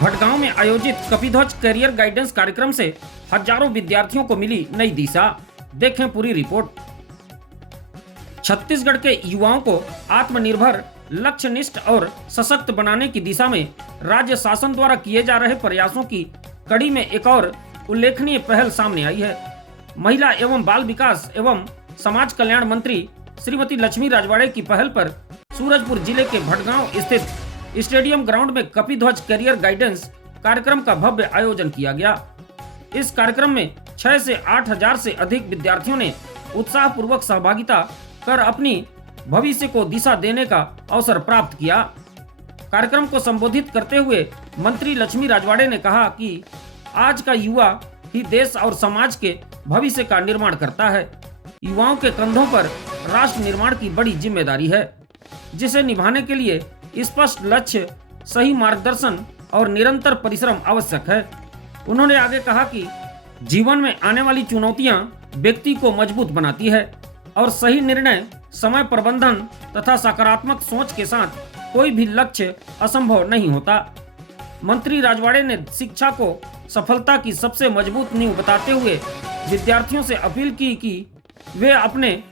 भटगांव में आयोजित Kapidhwaj career guidance कार्यक्रम से हजारों विद्यार्थियों को मिली नई दिशा। देखें पूरी रिपोर्ट। छत्तीसगढ़ के युवाओं को आत्मनिर्भर, लक्ष्यनिष्ठ और सशक्त बनाने की दिशा में राज्य शासन द्वारा किए जा रहे प्रयासों की कड़ी में एक और उल्लेखनीय पहल सामने आई है। महिला एवं बाल विकास एवं समाज कल्याण मंत्री श्रीमती लक्ष्मी राजवाड़े की पहल पर सूरजपुर जिले के भटगांव स्थित स्टेडियम ग्राउंड में कपिध्वज करियर गाइडेंस कार्यक्रम का भव्य आयोजन किया गया। इस कार्यक्रम में 6 से 8 हजार से अधिक विद्यार्थियों ने उत्साहपूर्वक सहभागिता कर अपनी भविष्य को दिशा देने का अवसर प्राप्त किया। कार्यक्रम को संबोधित करते हुए मंत्री लक्ष्मी राजवाड़े ने कहा कि आज का युवा ही देश और समाज के भविष्य का निर्माण करता है। युवाओं के कंधों पर राष्ट्र निर्माण की बड़ी जिम्मेदारी है, जिसे निभाने के लिए स्पष्ट लक्ष्य, सही मार्गदर्शन और निरंतर परिश्रम आवश्यक है। उन्होंने आगे कहा कि जीवन में आने वाली चुनौतियां व्यक्ति को मजबूत बनाती है और सही निर्णय, समय प्रबंधन तथा सकारात्मक सोच के साथ कोई भी लक्ष्य असंभव नहीं होता। मंत्री राजवाड़े ने शिक्षा को सफलता की सबसे मजबूत नींव बताते हुए विद्यार्थियों से अपील की कि वे अपने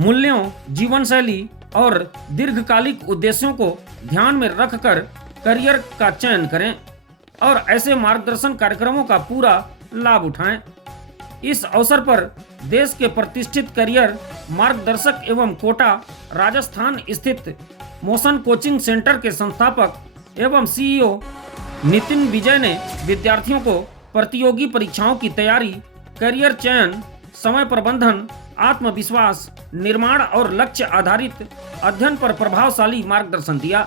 मूल्यों, जीवन शैली और दीर्घकालिक उद्देश्यों को ध्यान में रखकर करियर का चयन करें और ऐसे मार्गदर्शन कार्यक्रमों का पूरा लाभ उठाएं। इस अवसर पर देश के प्रतिष्ठित करियर मार्गदर्शक एवं कोटा राजस्थान स्थित मोशन कोचिंग सेंटर के संस्थापक एवं सीईओ नितिन विजय ने विद्यार्थियों को प्रतियोगी परीक्षाओं की तैयारी, करियर चयन, समय प्रबंधन, आत्मविश्वास निर्माण और लक्ष्य आधारित अध्ययन पर प्रभावशाली मार्गदर्शन दिया।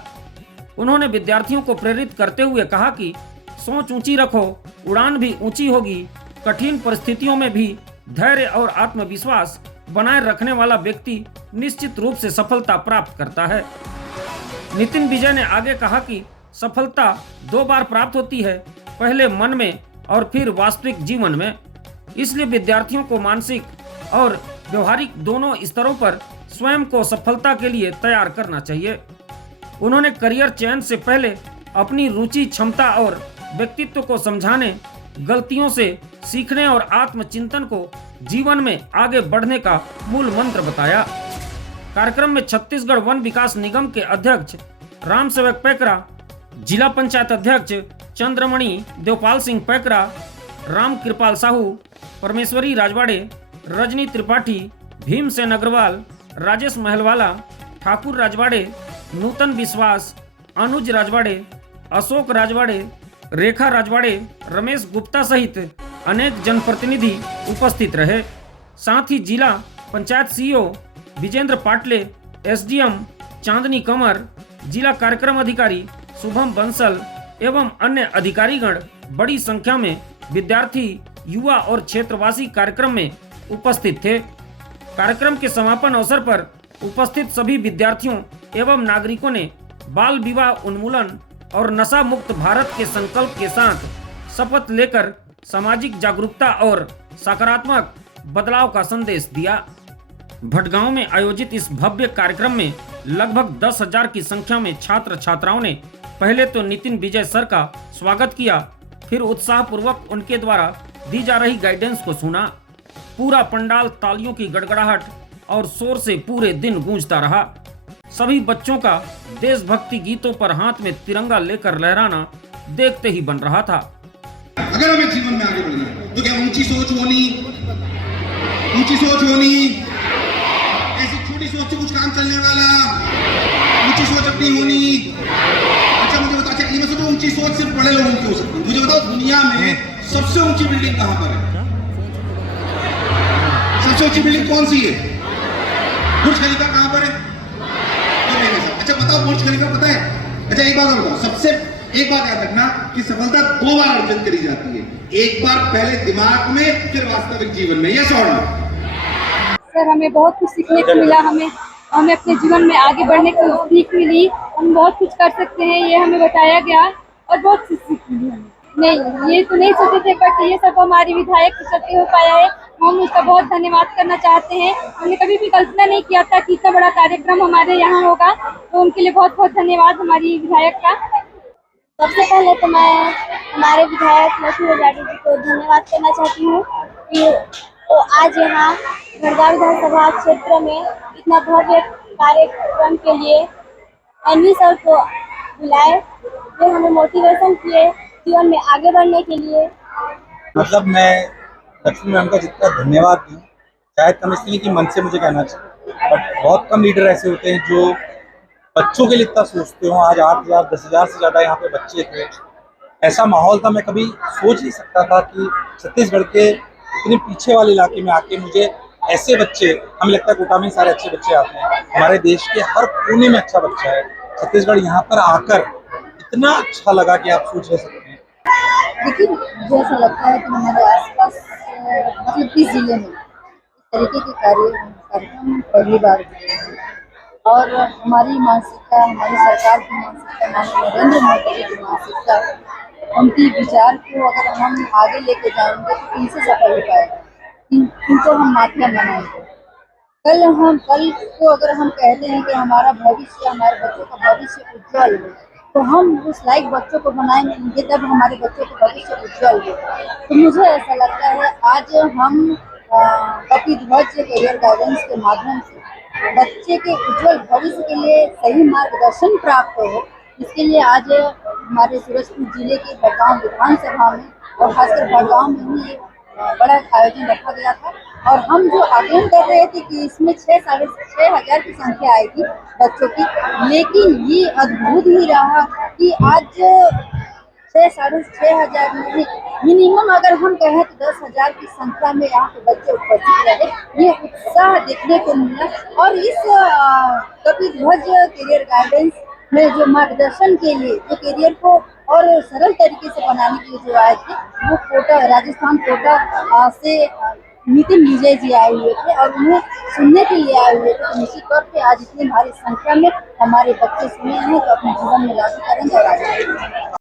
उन्होंने विद्यार्थियों को प्रेरित करते हुए कहा कि सोच ऊंची रखो, उड़ान भी ऊंची होगी। कठिन परिस्थितियों में भी धैर्य और आत्मविश्वास बनाए रखने वाला व्यक्ति निश्चित रूप से सफलता प्राप्त करता है। नितिन विजय ने आगे कहा कि सफलता 2 बार प्राप्त होती है, पहले मन में और फिर वास्तविक जीवन में। इसलिए विद्यार्थियों को मानसिक और व्यवहारिक दोनों स्तरों पर स्वयं को सफलता के लिए तैयार करना चाहिए। उन्होंने करियर चयन से पहले अपनी रुचि, क्षमता और व्यक्तित्व को समझाने, गलतियों से सीखने और आत्मचिंतन को जीवन में आगे बढ़ने का मूल मंत्र बताया। कार्यक्रम में छत्तीसगढ़ वन विकास निगम के अध्यक्ष राम सेवक पैकरा, जिला पंचायत अध्यक्ष चंद्रमणि देवपाल सिंह पैकरा, राम कृपाल साहू, परमेश्वरी राजवाड़े, रजनी त्रिपाठी, भीमसेन अग्रवाल, राजेश महलवाला, ठाकुर राजवाड़े, नूतन विश्वास, अनुज राजवाड़े, अशोक राजवाड़े, रेखा राजवाड़े, रमेश गुप्ता सहित अनेक जनप्रतिनिधि उपस्थित रहे। साथ ही जिला पंचायत सीईओ विजेंद्र पाटले, एसडीएम चांदनी कंवर, जिला कार्यक्रम अधिकारी शुभम बंसल एवं अन्य अधिकारीगण बड़ी संख्या में विद्यार्थी, युवा और क्षेत्रवासी कार्यक्रम में उपस्थित थे। कार्यक्रम के समापन अवसर पर उपस्थित सभी विद्यार्थियों एवं नागरिकों ने बाल विवाह उन्मूलन और नशा मुक्त भारत के संकल्प के साथ शपथ लेकर सामाजिक जागरूकता और सकारात्मक बदलाव का संदेश दिया। भटगांव में आयोजित इस भव्य कार्यक्रम में लगभग 10 हजार की संख्या में छात्र छात्राओं ने पहले तो नितिन विजय सर का स्वागत किया, फिर उत्साहपूर्वक उनके द्वारा दी जा रही गाइडेंस को सुना। पूरा पंडाल तालियों की गड़गड़ाहट और शोर से पूरे दिन गूंजता रहा। सभी बच्चों का देशभक्ति गीतों पर हाथ में तिरंगा लेकर लहराना देखते ही बन रहा था। अगर हमें जीवन में आगे बढ़ना है तो क्या ऊंची सोच होनी, ऐसी छोटी सोच से कुछ काम चलने वाला, ऊंची सोच अपनी होनी। अच्छा मुझे बताओ, ये मैं सोचूं ऊंची सोच सिर्फ बड़े लोगों की हो सकती है। मुझे बताओ दुनिया में सबसे ऊंची बिल्डिंग कहां पर है? सबसे ऊंची बिल्डिंग कौन सी है? बुर्ज खलीफा कहां पर है? अच्छा बताओ, बुर्ज खलीफा पता है? अच्छा एक बात बताओ, एक बात याद रखना कि सफलता 2 बार अर्जन करी जाती है, एक बार पहले दिमाग में, फिर वास्तविक जीवन में। यस और नो? सर हमें बहुत कुछ सीखने को मिला, हमें अपने जीवन में आगे बढ़ने की सीख मिली। हम बहुत कुछ कर सकते हैं, ये हमें बताया गया और बहुत कुछ सीख मिली हमें। नहीं, ये तो नहीं सोचे थे, बट ये सब हमारी विधायक के चलते हो पाया है। हम उसका बहुत धन्यवाद करना चाहते हैं। हमने कभी भी कल्पना नहीं किया था कि इतना बड़ा कार्यक्रम हमारे यहाँ होगा, तो उनके लिए बहुत बहुत धन्यवाद हमारी विधायक का। सबसे पहले तो मैं हमारे विधायक लक्ष्मी जाटव जी को धन्यवाद करना चाहती हूँ कि वो आज यहाँ हरदा विधानसभा क्षेत्र में इतना भव्य कार्यक्रम के लिए एनवी सर को बुलाए, जो हमें मोटिवेशन किए जीवन में आगे बढ़ने के लिए। मतलब मैं लक्ष्मी मैम का जितना धन्यवाद दूं, शायद समझती नहीं कि मन से मुझे कहना चाहिए, बट बहुत कम लीडर ऐसे होते हैं जो बच्चों के लिए इतना सोचते हो। आज 8,000 10,000 से ज़्यादा यहाँ पे बच्चे थे। ऐसा माहौल था, मैं कभी सोच नहीं सकता था कि छत्तीसगढ़ के इतने पीछे वाले इलाके में आके मुझे ऐसे बच्चे, हमें लगता है कोटा में सारे अच्छे बच्चे आते हैं, हमारे देश के हर कोने में अच्छा बच्चा है। छत्तीसगढ़ यहाँ पर आकर इतना अच्छा लगा कि आप सोच नहीं सकते हैं। लेकिन मुझे ऐसा लगता है कि हमारे आसपास मतलब इस जिले में इस तरीके के कार्यक्रम पहली बार हुए हैं। और हमारी मानसिकता, हमारी सरकार की मानसिकता, माननीय नरेंद्र मोदी जी की मानसिकता, उनकी विचार को अगर हम आगे लेके जाएंगे तो इनसे सफल हो पाएगा। इनको हम माफिया बनाएंगे। कल को अगर हम कहते हैं कि हमारा भविष्य, हमारे बच्चों का भविष्य उज्जवल हो, तो हम उस लायक बच्चों को बनाएंगे, तब हमारे बच्चों का भविष्य उज्जवल हो। तो मुझे ऐसा लगता है आज हम कपिध्वज करियर गाइडेंस के माध्यम से बच्चे के उज्जवल भविष्य के लिए सही मार्गदर्शन प्राप्त हो, इसके लिए आज हमारे सूरजपुर जिले के बड़गांव विधानसभा में और खासकर बड़गांव में ही बड़ा आयोजन रखा गया था। और हम जो आकलन कर रहे थे कि इसमें 6,500 की संख्या आएगी बच्चों की, लेकिन ये अद्भुत ही रहा कि आज 6,500 में मिनिमम अगर हम कहें तो 10,000 की संख्या में यहाँ पे बच्चे उपस्थित रहे। ये उत्साह देखने को मिला। और इस कपिध्वज करियर गाइडेंस में जो मार्गदर्शन के लिए, जो करियर को और सरल तरीके से बनाने के लिए जो आए थे, वो कोटा, राजस्थान कोटा से नितिन विजय जी आए हुए थे और उन्हें सुनने के लिए आए हुए थे। तो निश्चित तौर पे आज इतनी भारी संख्या में हमारे बच्चे सुने हैं तो अपने जीवन में लागू करेंगे और आगे बढ़ेंगे।